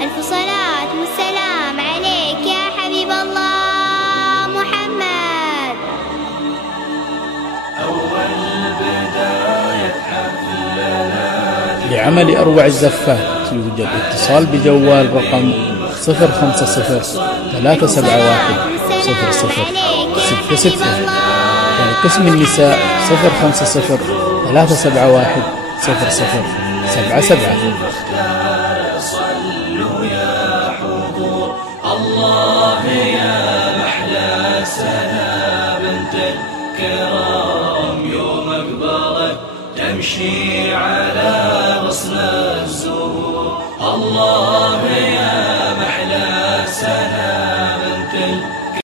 ألف صلاة والسلام عليك يا حبيب الله محمد. أول بداية حفلنا لعمل أروع الزفات يوجد اتصال بجوال رقم 050-371-0066. ولقسم النساء 050-371-0077. صلوا يا حضور الله يا محلى سنة بنت الكرام، يوم أقبلت تمشي على غصن الزهور. الله